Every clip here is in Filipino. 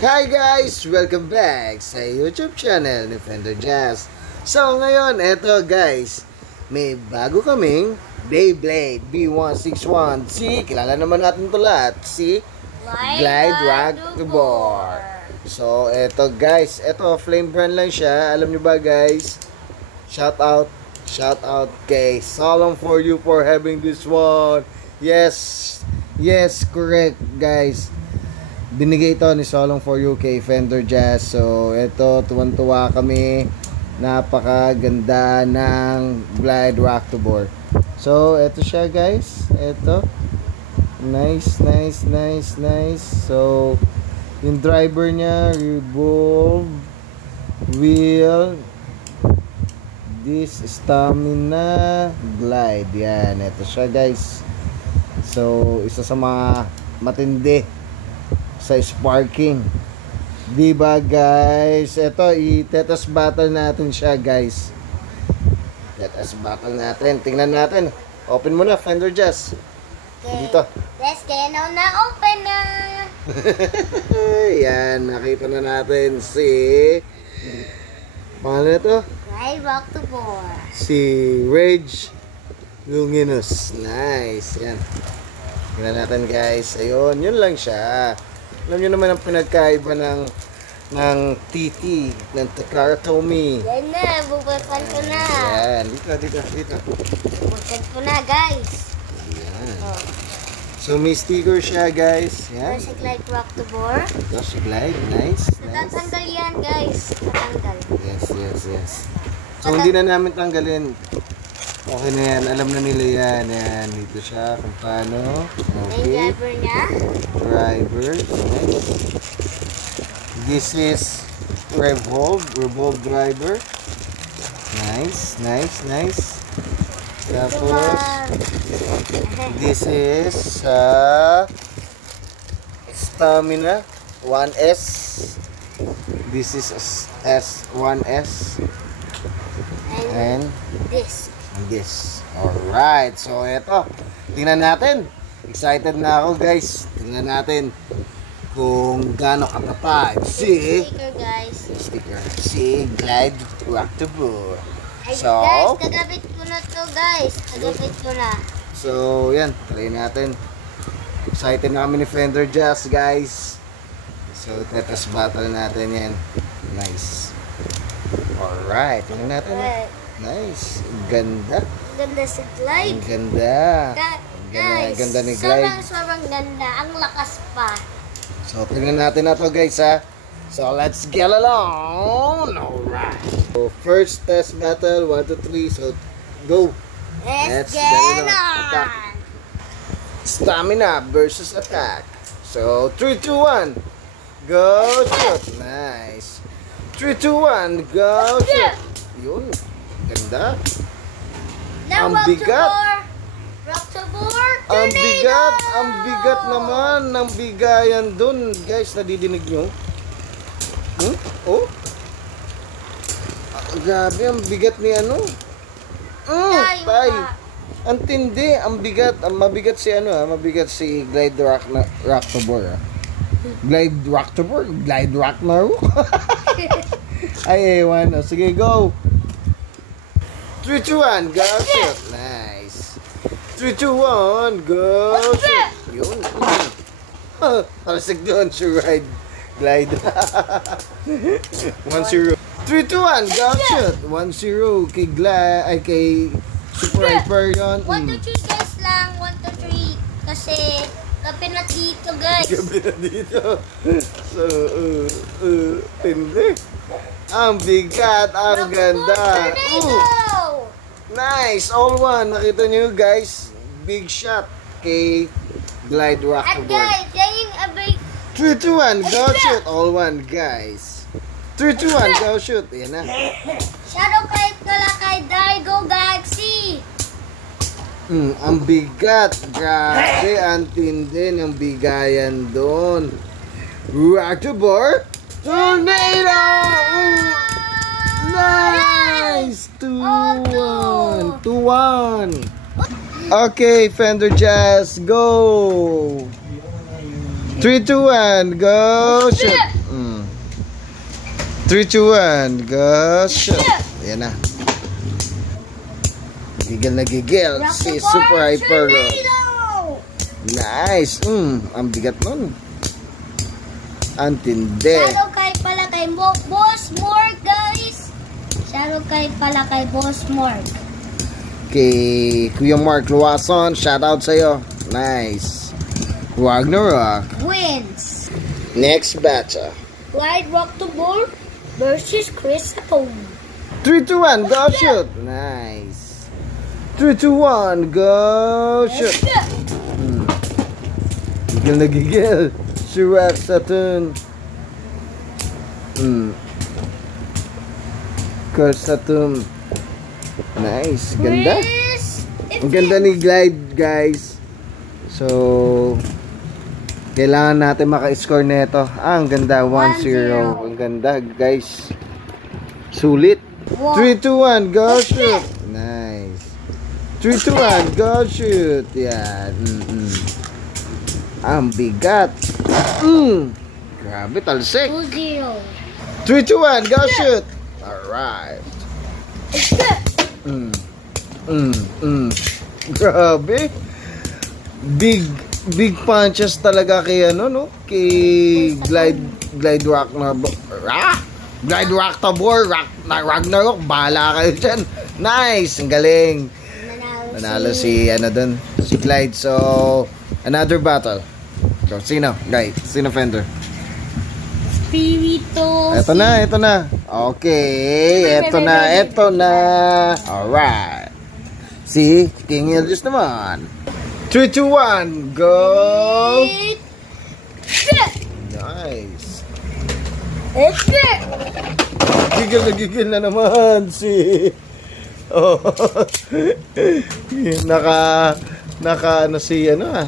Hi guys! Welcome back sa YouTube channel ni Fender Jazz. So ngayon, eto guys, may bago kaming Beyblade B161. Kilala naman natin ito lahat, si Glide Rock-to-Board. So eto guys, eto flame brand lang siya. Alam nyo ba guys? Shout out kay Solom for you for having this one. Yes, correct guys. Binigay ito ni Solong for you kay Fender Jazz. So, ito, tuwan-tuwa kami. Napakaganda ng Glide Rock-to-Board. So, ito siya guys. Ito. Nice. So, yung driver niya, revolve, wheel, this stamina, glide. Yan, ito siya guys. So, isa sa mga matindi sa sparking, diba guys? Ito, i-tetas battle natin siya guys. Tetas battle natin. Tingnan natin. Open mo na, Fender Jazz. Okay. Dito. Let's get on na open na. Yan, nakita na natin si pangalan ito? Glide Rock-to-Board. Si Rage Luminous. Nice. Yan. Tingnan natin guys. Ayun, yun lang siya. Alam nyo naman ang pinagkaiba ng TT, ng Takara Tomy. Yan na, bubuksan ko na. Yan, dito. Bubuksan ko na guys. Yan. Oh. So may sticker siya guys. Yan. Ito si Glide Rock-to-Board. Ito si Glide, nice. Natatanggal yan guys. Natanggal. Yes. So hindi na namin tanggalin. Okay na yan, alam na nila yan. Yan, dito siya kung paano. Okay. Yung driver niya. Driver, nice. This is revolve driver. Nice. Tapos, this is stamina 1S. This is S1S. And this. Alright. So, eto. Tingnan natin. Excited na ako, guys. Tingnan natin kung gaano katapad si Glide Rock-to-Board. So, guys, kagabit ko na to, guys. So, yan. Try natin. Excited na kami ni Fender Jazz, guys. So, tetas battle natin yan. Nice. Alright. Tingnan natin. Nice. Ganda. Ganda si Glide. Ang ganda. Guys, ganda ni Glide. sobrang ganda. Ang lakas pa. So, tingnan natin na to guys ha. So, let's get along. Alright. So, first test battle. 1, 2, 3. So, go. Let's get on. Stamina versus attack. So, 3, 2, 1. Go shoot. Nice. 3, 2, 1. Go shoot. Yun. Ganda. Now, Ang bigat. Rock-to-Board. Ang bigat naman ng bigayan dun. Guys, nadidinig nyo? Oh? Grabe, ang bigat ni ano? Tay. Ang tindi, ang bigat. Mabigat si ano ha? Mabigat si Glide Rock-to-Board ha? Glide Rock-to-Board? Glide Rock na Ay, ewan. Sige, go! 3, 2, 1, go shoot. Nice. 3, 2, 1, go shoot. Yun. Halasig doon si Ride Glide. 1-0. 3, 2, 1, go shoot. 1-0 kay Glide, ay kay Super Hyper yun. 1, 2, 3 guys lang. 1, 2, 3. Kasi gabi na dito guys. So, tindi. Ang bigat, ang ganda. Nice, all one. Nakita nyo guys, big shot kay Glide Rock-to-Board. At guys, yung abay. 3, 2, 1, go shoot. All one guys. 3, 2, 1, go shoot. Yan na. Shadow kahit wala kay Daigo Galaxy. Ang bigat. Grabe, ang tindi ng bigayan doon. Rock-to-Board Tornado! Nice! 2-1. 2-1. Okay, Fender Jazz, go! 3, 2, 1, go! Shoot! 3, 2, 1, go, shoot. Ayan na. Gigil na gigil. Si Super Hyper. Nice. Ang bigat nun. Antindi. Shoutout kay pala kay Boss Morg, guys. Shoutout kay pala kay Boss Morg. Kay Kuya Mark Luason, shoutout sa'yo. Nice. Ragnarok Wins. Next batch. Clyde Rock to Ball versus Chris Atone. 3, 2, 1, go shoot. Nice. 3, 2, 1, go shoot. Gigil na gigil. Si Rex Atone. Chris Atone. Nice. Ganda. Ang ganda ni Glide, guys. So, kailangan natin maka-score nito. Ang ganda. 1-0. Ang ganda, guys. Sulit. 3, 2, 1, go shoot. Nice. 3, 2, 1, go shoot. Yan. Ang bigat. Grabe, talsik. 2-0. 3, 2, 1, go shoot. Alright. Grabe. Big punches talaga kay ano, no? Kay Glide Rock na Glide Rock Tabor, Ragnarok, bahala kayo dyan. Nice, ang galing. Nanalo si ano dun, si Glide. So, another battle. So, sino? Guys, sino fender? Spirito. Ito na. Okay, ito na. Alright. Si King Ilius naman. 3, 2, 1, go! Nice. Gigil na naman si... Oh. Naka ano si ano ah.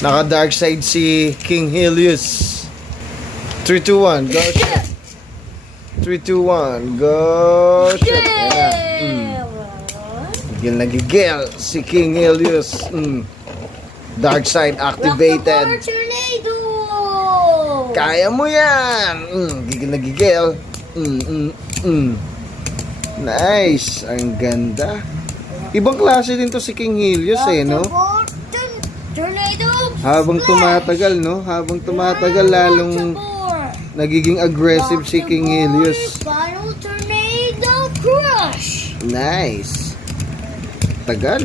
Naka dark side si King Helios. 3, 2, 1, go shoot. 3, 2, 1, go shoot. Gigil na gigil si King Helios. Dark side activated. Kaya mo yan. Gigil na gigil. Nice. Ang ganda. Ibang klase din to si King Helios eh, no? Habang tumatagal, no? Habang tumatagal, lalong nagiging aggressive si King Helios. Final Tornado Crush. Nice. Tagal.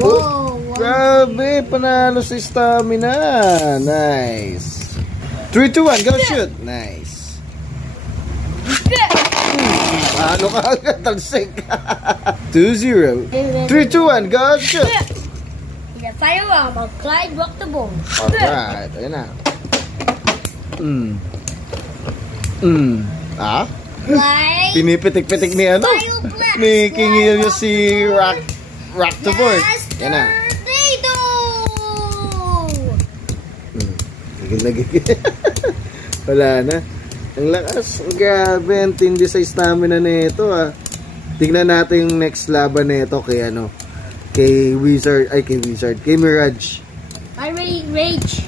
Whoa. Grabe, panalo sa stamina. Nice. 3, 2, 1, go shoot. Nice. Ano ka agad, talsik. 2-0. 3, 2, 1, go shoot. In the final round of Clyde Rock the Ball. Alright, ayun na. Clyde. Pinipitik-pitik ni ano? Ni King Helios si Rock the Board. Yan na. Gigil. Wala na. Ang lakas. Grabe. Ang tindi sa stamina na ito ah. Tignan natin yung next laban na ito kay ano. Kay Mirage. Rage.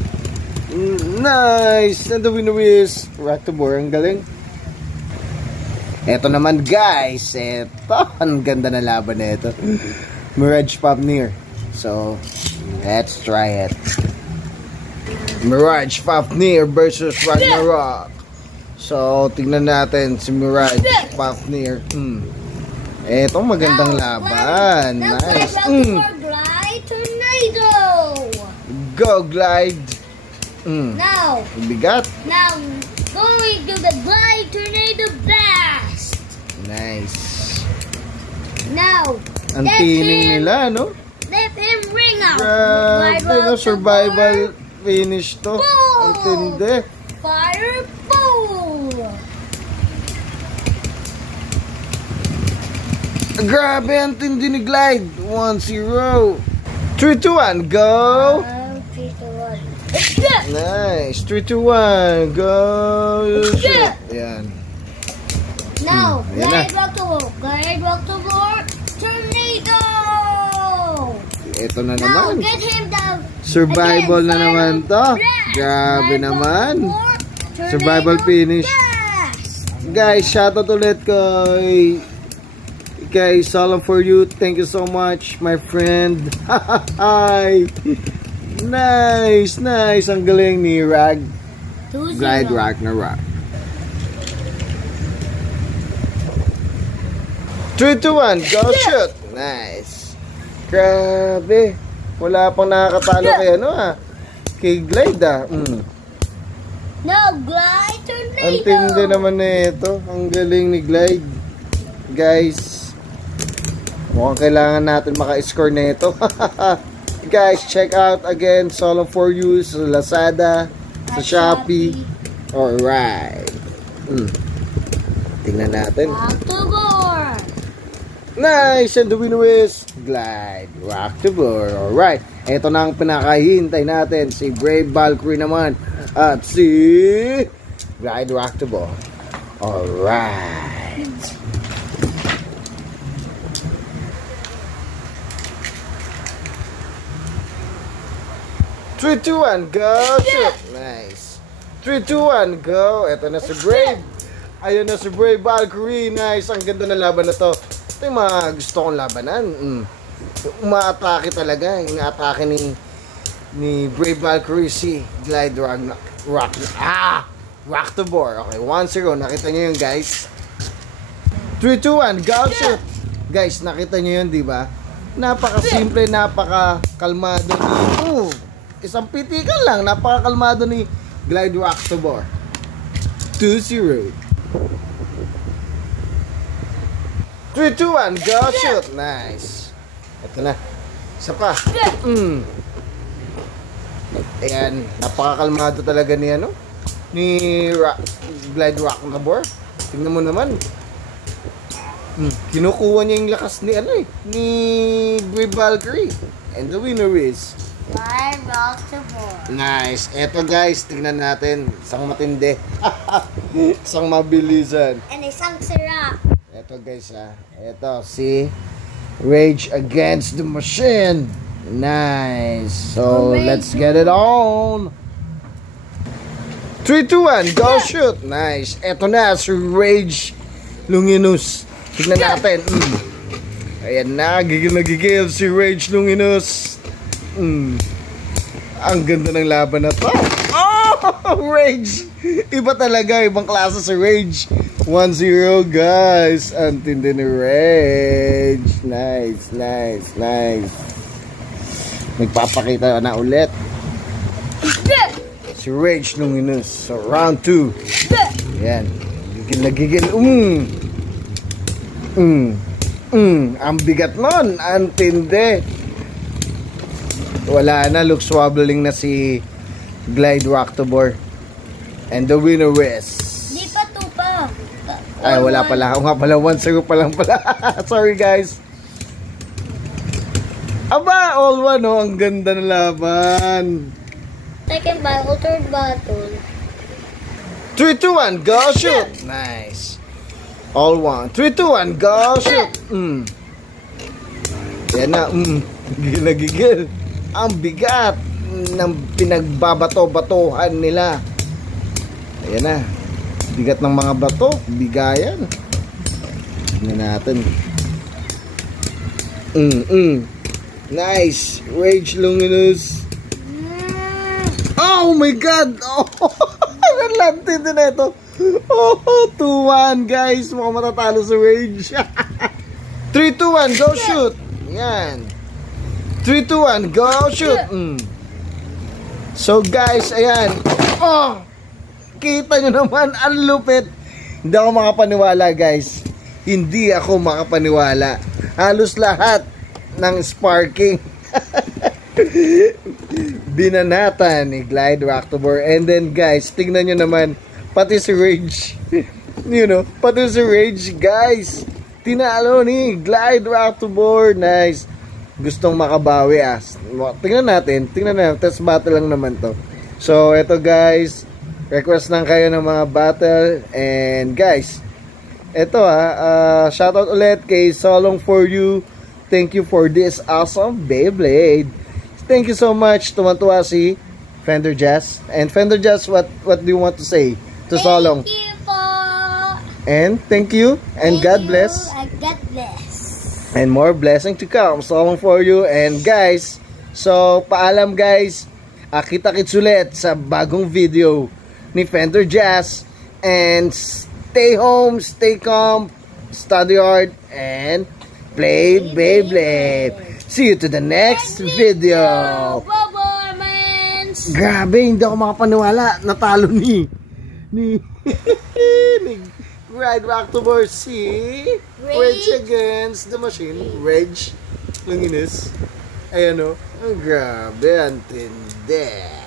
Nice. And the winner is Rock the Board. Ang galing. Eto naman guys. Eto. Ang ganda na laban na ito. Mirage Fafnir. So, let's try it. Mirage Fafnir versus Ragnarok. So, tingnan natin si Mirage Fafnir. Eto, magandang laban. Nice. Glide Tornado. Go, Glide. Now. Bigat. Now, going to the Glide Tornado Blast. Nice. Now, ang tining nila, no? let him ring out. Grabe, no? Survival finish to. Ang tindi. Fireball. Grabe, ang tindi ni Glide. 1-0. 3, 2, 1, go! 3, 2, 1. Nice. 3, 2, 1, go! Shoot. Ayan. Now, Ayan Glide Rock to Board. Tornado. Ito na Now, naman. get him down. Survival Again, na naman to. Blast. Grabe Glide Rock naman. to Board. Survival finish. Yes! Guys, shoutout ulit kay Solemn for you. Thank you so much, my friend. Hi! Nice, nice. Ang galing ni Rag. 2-0. Glide Ragnarok. 3, 2, 1, go shoot! Nice. Grabe. Wala pang nakakatalo kay kay Glide No, Glide Tornado. Ang tindi naman na ito. Ang galing ni Glide. Guys, mukhang kailangan natin maka-score na ito. Guys, check out again Solemn for you sa Lazada, sa Shopee. Alright. Tingnan natin. October. Nice! And the winner is Glide Rocktober. Alright. Ito na ang pinakahintay natin. Si Brave Valkyrie naman. At si Glide Rocktober. Alright. Three, two, one, go! Shoot! Nice. 3, 2, 1, go! Ito na si Brave. Ayun na si Brave Valkyrie. Nice. Ang ganda ng laban na to. Ito yung mga gusto kong labanan. Umaatake talaga. Ina-atake ni Brave Valkyrie si Glide Rocktober. Okay, 1-0. Nakita nyo yun, guys. 3, 2, 1, go! Shoot! Guys, nakita nyo yun, di ba? Napaka-simple, napaka-kalmado ni... isang pitikan lang. Napaka-kalmado ni Glide Rocktober. 2-0. 3, 2, 1, go! Shoot! Nice. Ito na. Isa pa. Ayan. Napaka-kalmado talaga ni Glide Rocktober. Tingnan mo naman. Kinukuha niya yung lakas ni Brave Valkyrie. And the winner is Glide Rocktober. nice. Eto guys, tingnan natin. Isang matindi. Isang mabilisan. And isang sarap. Eto guys Eto si Rage Against the Machine. Nice. So let's get it on. 3, 2, 1, go shoot. Nice. Eto na si Rage Luminous. Tingnan natin. Ayan na, gigil si Rage Luminous. Ang ganda ng laban na to. Rage! Iba talaga, ibang klase si Rage. 1-0 guys. Ang tindi ni Rage. Nice, nice, nice. Nagpapakita na ulit si Rage Luminous. So round 2. Yan. Gigil na gigil. Ang bigat nun. Ang tindi. Wala na, looks wobbling na si Glide Rocktober. And the winner is... Di pa 2 pa. Ay, wala pala. Ako nga pala, 1-0 pa lang pala. Sorry guys. Aba, all one Ang ganda ng laban. Second battle, third battle. 3, 2, 1, go shoot. Nice. All one. 3, 2, 1, go shoot. Yan na. Gigil na gigil. Ang bigat ng pinagbabato-batohan nila. Ayan na. Bigat ng mga bato. Bigayan. Tingnan natin. Nice. Rage Luminous. Oh my God. Nalante din na ito. 2-1 guys. Mukhang matatalo sa Rage. 3, 2, 1. Go shoot. Yan. 3, 2, 1, go shoot! So guys, ayan. Kita nyo naman, ang lupit. Hindi ako makapaniwala guys. Hindi ako makapaniwala. Halos lahat ng sparking binanatan ni Glide Rocktober. And then guys, tingnan nyo naman, pati si Rage. Pati si Rage guys. Tinalo ni Glide Rocktober. Nice. Gustong makabawi Tingnan natin, test battle lang naman to. So eto guys, request lang kayo ng mga battle. And guys, eto shoutout ulit kay Solemn for you. Thank you for this awesome Beyblade. Thank you so much. Tumantuwa si Fender Jazz. And Fender Jazz, what do you want to say to Solong? Thank you po. And thank you. And God bless. God bless. And more blessing to come. Solong for you. And guys, so paalam guys. Kita-kits ulit sa bagong video ni Fender Jazz. And stay home, stay calm, study hard, and play Beyblade. See you to the next video. Bye-bye, mans. Grabe, hindi ako makapaniwala. Natalo ni Ride Back to Mercy. Rage against the machine. Rage. Langinis. Ayan o. Ang grabe, ang tindi.